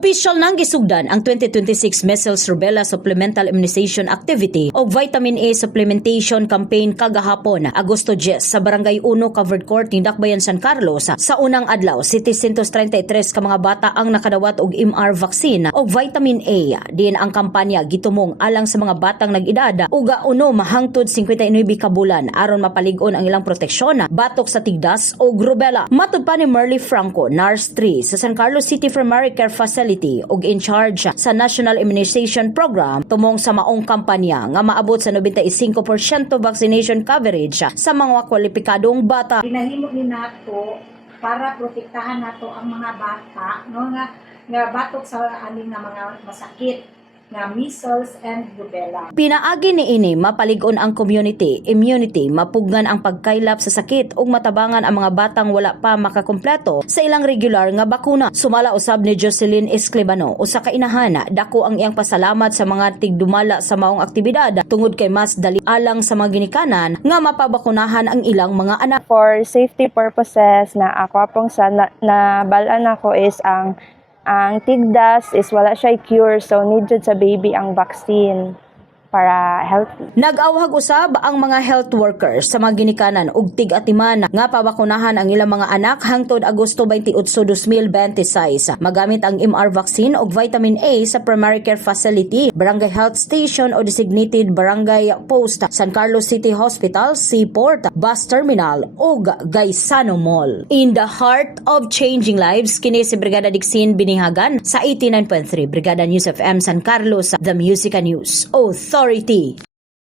Opisyal nang gisugdan ang 2026 Measles Rubella Supplemental Immunization Activity o Vitamin A Supplementation Campaign kagahapon, Agosto 10 sa Barangay 1 Covered Court ni Dakbayan San Carlos. Sa unang adlaw, 733 ka mga bata ang nakadawat og MR vaccine o Vitamin A. Din ang kampanya gitumong alang sa mga batang nag-edad uga 1 hangtod 59 ka bulan aron mapalig-on ang ilang proteksyon batok sa tigdas o rubella. Matud pa ni Merly Franco, Nurse 3 sa San Carlos City Primary Care Facility ug in charge sa National Immunization Program, tumong sa maong kampanya nga maabot sa 95% vaccination coverage sa mga kwalipikadong bata. Ginahimo ni nato para protektahan nato ang mga bata no nga batok sa aning nga mga masakit nga measles and rubella. Pinaagi ni ini mapalig-on ang community immunity, mapugnan ang pagkaylap sa sakit ug matabangan ang mga batang wala pa makakompleto sa ilang regular nga bakuna. Sumala usab ni Jocelyn Esclebano usa ka inahan, dako ang iyang pasalamat sa mga tigdumala sa maong aktibidad tungod kay mas dali alang sa mga ginikanan nga mapabakunahan ang ilang mga anak. For safety purposes na ako pong nabalaan ako is ang tigdas is wala siya cure, so needed sa baby ang vaccine para healthy. Nag-awhag usab ang mga health workers sa mga ginikanan ug tig-atiman nga pabakunahan ang ilang mga anak hangtod Agosto 28, 2026. Magamit ang MR vaccine ug vitamin A sa primary care facility, barangay health station o designated barangay post, San Carlos City Hospital, Seaport, Bus Terminal ug Gaisano Mall. In the heart of changing lives, kini si Brigada Dixin Binihagan sa 89.3 Brigada News FM San Carlos, The Musica News Authority.